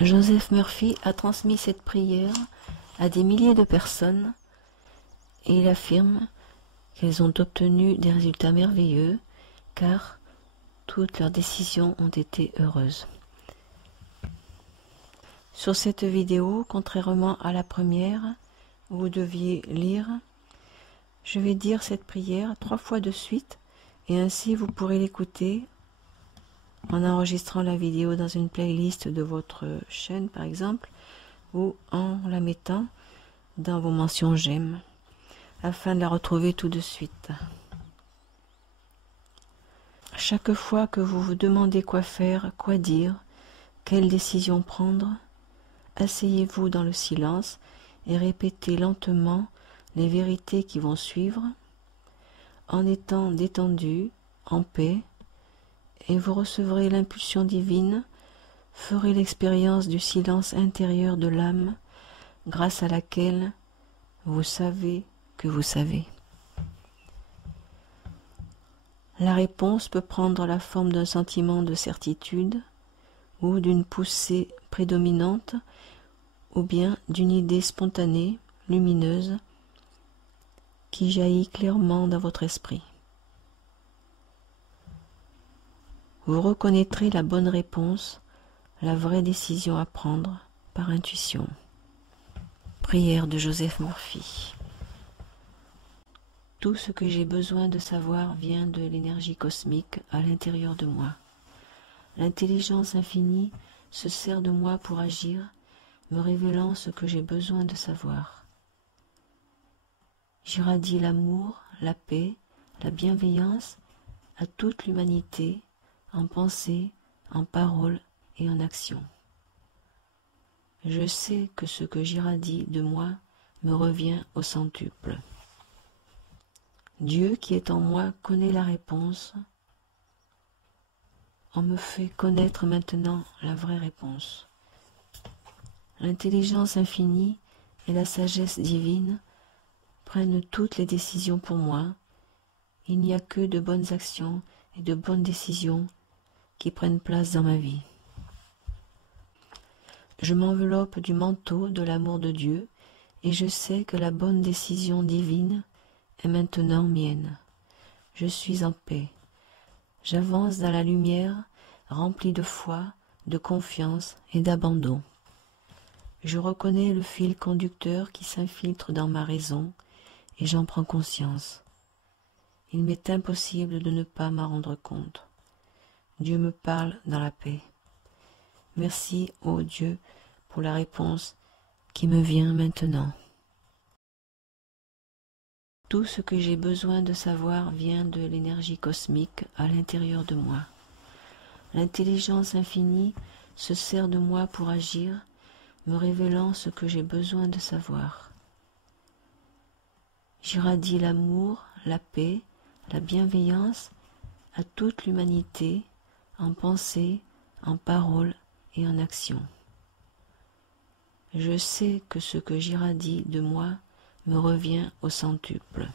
Joseph Murphy a transmis cette prière à des milliers de personnes et il affirme qu'elles ont obtenu des résultats merveilleux car toutes leurs décisions ont été heureuses. Sur cette vidéo, contrairement à la première, où vous deviez lire, je vais dire cette prière 3 fois de suite et ainsi vous pourrez l'écouter en enregistrant la vidéo dans une playlist de votre chaîne par exemple ou en la mettant dans vos mentions j'aime afin de la retrouver tout de suite. Chaque fois que vous vous demandez quoi faire, quoi dire, quelle décision prendre, asseyez-vous dans le silence et répétez lentement les vérités qui vont suivre en étant détendu, en paix, et vous recevrez l'impulsion divine, ferez l'expérience du silence intérieur de l'âme grâce à laquelle vous savez que vous savez. La réponse peut prendre la forme d'un sentiment de certitude ou d'une poussée prédominante ou bien d'une idée spontanée, lumineuse, qui jaillit clairement dans votre esprit. Vous reconnaîtrez la bonne réponse, la vraie décision à prendre par intuition. Prière de Joseph Murphy. Tout ce que j'ai besoin de savoir vient de l'énergie cosmique à l'intérieur de moi. L'intelligence infinie se sert de moi pour agir, me révélant ce que j'ai besoin de savoir. J'irradie l'amour, la paix, la bienveillance à toute l'humanité, en pensée, en parole et en action. Je sais que ce que j'irradie de moi me revient au centuple. Dieu qui est en moi connaît la réponse. On me fait connaître maintenant la vraie réponse. L'intelligence infinie et la sagesse divine prennent toutes les décisions pour moi. Il n'y a que de bonnes actions et de bonnes décisions qui prennent place dans ma vie. Je m'enveloppe du manteau de l'amour de Dieu et je sais que la bonne décision divine est maintenant mienne. Je suis en paix. J'avance dans la lumière, remplie de foi, de confiance et d'abandon. Je reconnais le fil conducteur qui s'infiltre dans ma raison et j'en prends conscience. Il m'est impossible de ne pas m'en rendre compte. Dieu me parle dans la paix. Merci, ô Dieu, pour la réponse qui me vient maintenant. Tout ce que j'ai besoin de savoir vient de l'énergie cosmique à l'intérieur de moi. L'intelligence infinie se sert de moi pour agir, me révélant ce que j'ai besoin de savoir. J'irradie l'amour, la paix, la bienveillance à toute l'humanité, en pensée, en parole et en action. Je sais que ce que j'irradie de moi me revient au centuple.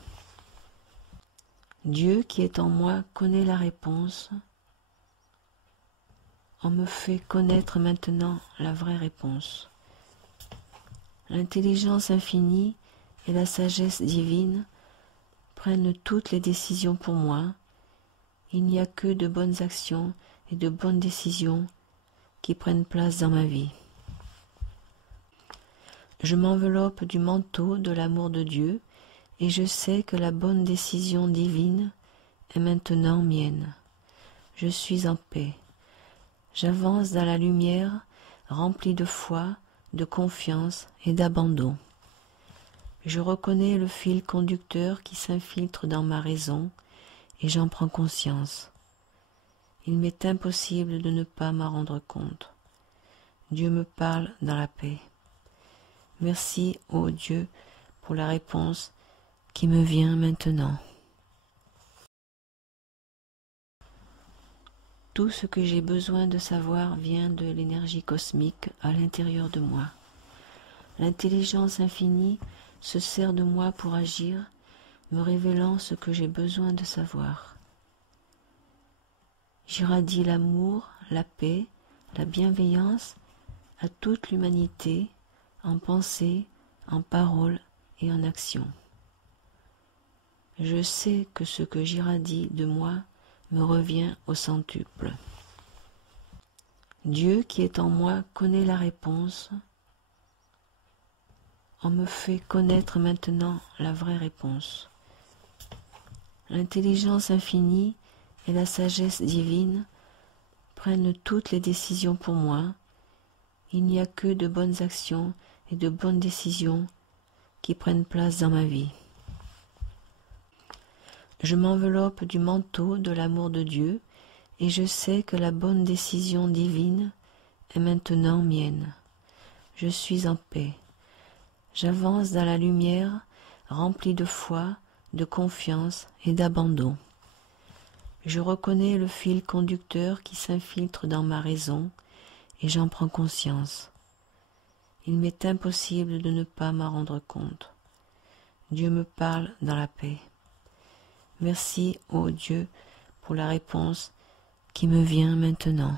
Dieu qui est en moi connaît la réponse. On me fait connaître maintenant la vraie réponse. L'intelligence infinie et la sagesse divine prennent toutes les décisions pour moi. Il n'y a que de bonnes actions et de bonnes décisions qui prennent place dans ma vie. Je m'enveloppe du manteau de l'amour de Dieu et je sais que la bonne décision divine est maintenant mienne. Je suis en paix. J'avance dans la lumière, remplie de foi, de confiance et d'abandon. Je reconnais le fil conducteur qui s'infiltre dans ma raison et j'en prends conscience. Il m'est impossible de ne pas m'en rendre compte. Dieu me parle dans la paix. Merci, ô Dieu, pour la réponse qui me vient maintenant. Tout ce que j'ai besoin de savoir vient de l'énergie cosmique à l'intérieur de moi. L'intelligence infinie se sert de moi pour agir, me révélant ce que j'ai besoin de savoir. J'irradie l'amour, la paix, la bienveillance à toute l'humanité, en pensée, en parole et en action. Je sais que ce que j'irradie de moi me revient au centuple. Dieu qui est en moi connaît la réponse. On me fait connaître maintenant la vraie réponse. L'intelligence infinie et la sagesse divine prennent toutes les décisions pour moi. Il n'y a que de bonnes actions et de bonnes décisions qui prennent place dans ma vie. Je m'enveloppe du manteau de l'amour de Dieu et je sais que la bonne décision divine est maintenant mienne. Je suis en paix. J'avance dans la lumière, remplie de foi, de confiance et d'abandon. Je reconnais le fil conducteur qui s'infiltre dans ma raison et j'en prends conscience. Il m'est impossible de ne pas m'en rendre compte. Dieu me parle dans la paix. Merci, ô Dieu, pour la réponse qui me vient maintenant.